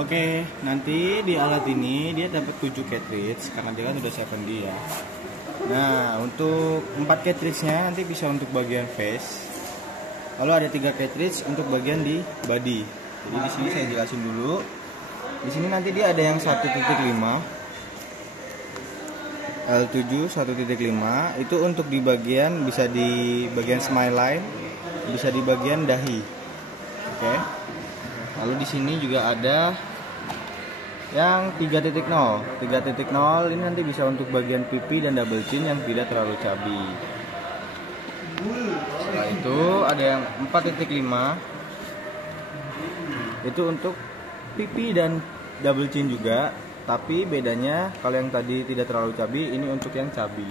Oke, nanti di alat ini dia dapat 7 cartridge karena dia kan udah 7D ya. Nah, untuk 4 cartridge-nya nanti bisa untuk bagian face. Lalu ada 3 cartridge untuk bagian di body. Jadi di sini saya jelasin dulu. Di sini nanti dia ada yang 1.5 L7 1.5 itu untuk di bagian, bisa di bagian smile line, bisa di bagian dahi. Oke. Lalu di sini juga ada yang 3.0. 3.0 ini nanti bisa untuk bagian pipi dan double chin yang tidak terlalu cabi. Setelah itu ada yang 4.5. Itu untuk pipi dan double chin juga, tapi bedanya kalau yang tadi tidak terlalu cabi, ini untuk yang cabi.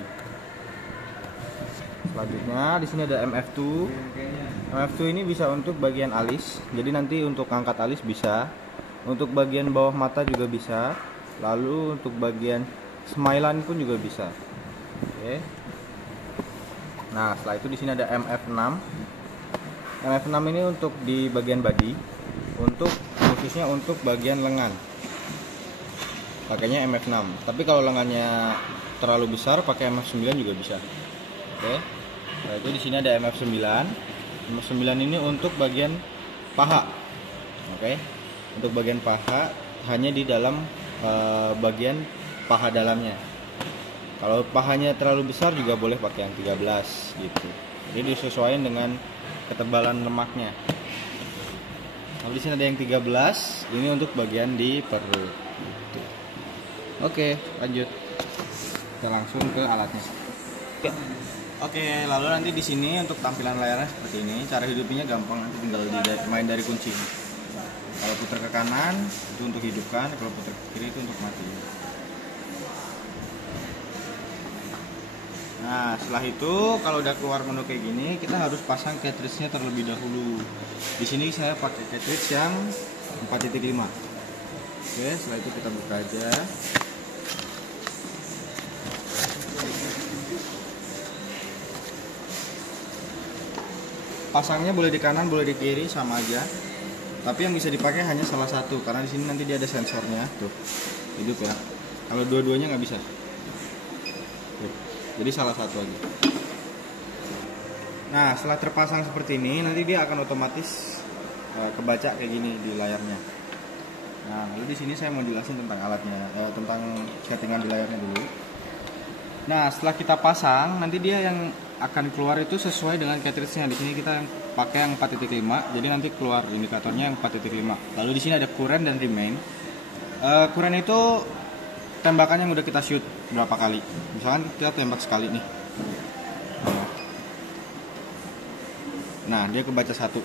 Selanjutnya di sini ada MF2. MF2 ini bisa untuk bagian alis. Jadi nanti untuk angkat alis bisa. Untuk bagian bawah mata juga bisa. Lalu untuk bagian smilean pun juga bisa. Oke. Nah, setelah itu di sini ada MF6. MF6 ini untuk di bagian body. Untuk khususnya untuk bagian lengan. Pakainya MF6. Tapi kalau lengannya terlalu besar pakai MF9 juga bisa. Oke. Nah, itu di sini ada MF9. MF9 ini untuk bagian paha. Oke. Untuk bagian paha hanya di dalam bagian paha dalamnya. Kalau pahanya terlalu besar juga boleh pakai yang 13 gitu. Jadi disesuaikan dengan ketebalan lemaknya. Lalu di sini ada yang 13, ini untuk bagian di perut. Gitu. Oke, lanjut. Kita langsung ke alatnya. Oke, lalu nanti di sini untuk tampilan layarnya seperti ini. Cara hidupinnya gampang, nanti tinggal main dari kunci. Kalau putar ke kanan itu untuk hidupkan, kalau putar ke kiri itu untuk mati. Nah, setelah itu kalau udah keluar menu kayak gini, kita harus pasang cartridge-nya terlebih dahulu. Di sini saya pakai cartridge yang 4.5. Oke, setelah itu kita buka aja. Pasangnya boleh di kanan, boleh di kiri, sama aja. Tapi yang bisa dipakai hanya salah satu, karena di sini nanti dia ada sensornya, tuh, hidup ya. Kalau dua-duanya nggak bisa. Tuh. Jadi salah satu aja. Nah, setelah terpasang seperti ini, nanti dia akan otomatis kebaca kayak gini di layarnya. Nah, lalu di sini saya mau jelasin tentang alatnya, tentang settingan di layarnya dulu. Nah, setelah kita pasang, nanti dia yang akan keluar itu sesuai dengan cartridge-nya. Di sini kita yang pakai yang 4.5, jadi nanti keluar indikatornya yang 4.5. Lalu di sini ada current dan remain. Current itu tembakan yang udah kita shoot berapa kali. Misalkan kita tembak sekali nih. Nah, dia kebaca 1.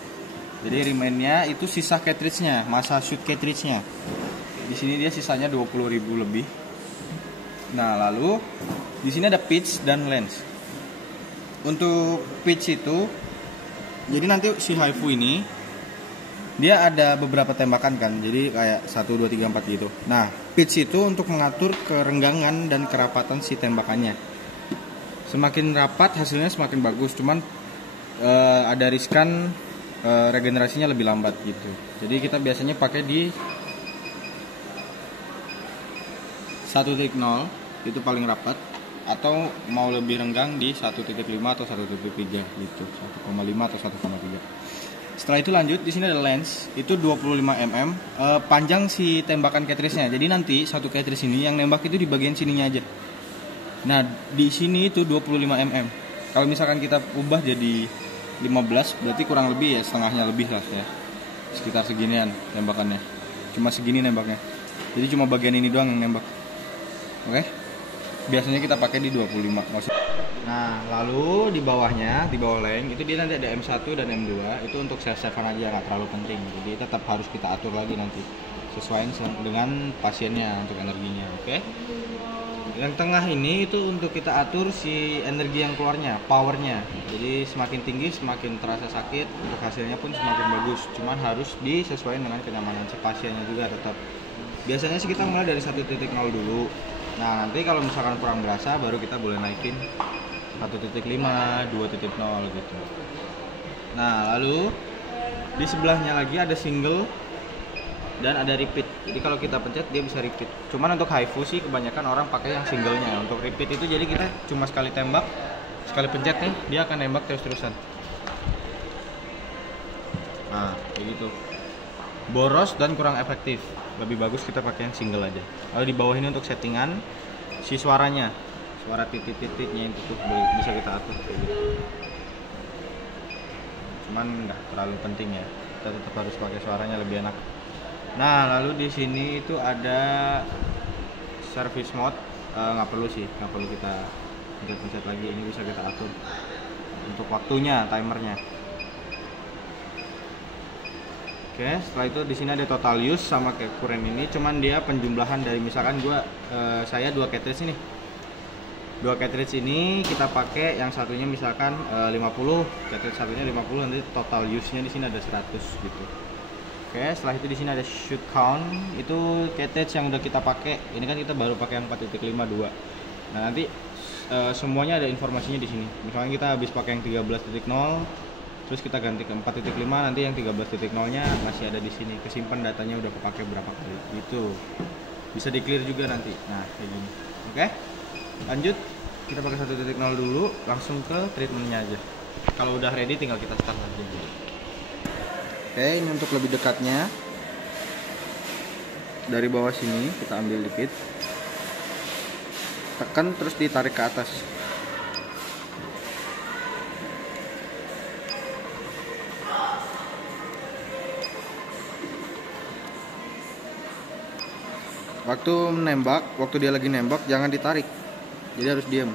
Jadi remainnya itu sisa cartridge-nya, masa shoot cartridge-nya. Di sini dia sisanya 20.000 lebih. Nah, lalu di sini ada pitch dan lens. Untuk pitch itu, jadi nanti si HIFU ini dia ada beberapa tembakan kan, jadi kayak 1, 2, 3, 4 gitu. Nah, pitch itu untuk mengatur kerenggangan dan kerapatan si tembakannya. Semakin rapat hasilnya semakin bagus, cuman ada riskan regenerasinya lebih lambat gitu. Jadi kita biasanya pakai di 1.0 itu paling rapat, atau mau lebih renggang di 1.5 atau 1.3 gitu, 1,5 atau 1,3. Setelah itu lanjut, di sini ada lens, itu 25 mm panjang si tembakan cartridge-nya. Jadi nanti satu cartridge ini yang nembak itu di bagian sininya aja. Nah, di sini itu 25 mm. Kalau misalkan kita ubah jadi 15, berarti kurang lebih ya setengahnya lebih lah ya. Sekitar seginian tembakannya. Cuma segini nembaknya. Jadi cuma bagian ini doang yang nembak. Oke? Biasanya kita pakai di 25 maksudnya. Nah, lalu di bawahnya, di bawah leng itu dia nanti ada M1 dan M2. Itu untuk save-savean aja, nggak terlalu penting. Jadi tetap harus kita atur lagi nanti sesuai dengan pasiennya untuk energinya, oke? Yang tengah ini itu untuk kita atur si energi yang keluarnya, powernya. Jadi semakin tinggi semakin terasa sakit, untuk hasilnya pun semakin bagus. Cuman harus disesuaikan dengan kenyamanan si pasiennya juga tetap. Biasanya sih kita mulai dari 1.0 dulu. Nah, nanti kalau misalkan kurang berasa baru kita boleh naikin 1.5, 2.0 gitu. Nah, lalu di sebelahnya lagi ada single dan ada repeat. Jadi kalau kita pencet dia bisa repeat. Cuman untuk HIFU sih kebanyakan orang pakai yang singlenya. Untuk repeat itu jadi kita cuma sekali tembak, sekali pencet nih dia akan nembak terus-terusan. Nah, kayak gitu. Boros dan kurang efektif. Lebih bagus kita pakai yang single aja. Lalu di bawah ini untuk settingan si suaranya. Suara titik-titiknya itu tuh bisa kita atur kayak gitu. Cuman nggak terlalu penting ya. Kita tetap harus pakai suaranya lebih enak. Nah, lalu di sini itu ada service mode. Nggak perlu sih, nggak perlu kita pencet-pencet lagi. Ini bisa kita atur untuk waktunya, timernya. Oke, setelah itu di sini ada total use sama kayak kuren ini, cuman dia penjumlahan dari misalkan saya 2 cartridge ini. 2 cartridge ini kita pakai yang satunya misalkan 50, cartridge satunya 50, nanti total use-nya di sini ada 100 gitu. Oke, setelah itu di sini ada shoot count, itu cartridge yang udah kita pakai. Ini kan kita baru pakai yang 4.52. Nah, nanti semuanya ada informasinya di sini. Misalkan kita habis pakai yang 13.0, terus kita ganti ke 4.5, nanti yang 13.0-nya masih ada di sini, kesimpan datanya udah kepake berapa kali gitu. Bisa di clear juga nanti. Nah, kayak gini. Oke, lanjut kita pakai 1.0 dulu, langsung ke treatmentnya aja. Kalau udah ready tinggal kita start aja. Oke, ini untuk lebih dekatnya dari bawah sini kita ambil dikit, tekan terus ditarik ke atas. Waktu dia lagi nembak jangan ditarik, jadi harus diam.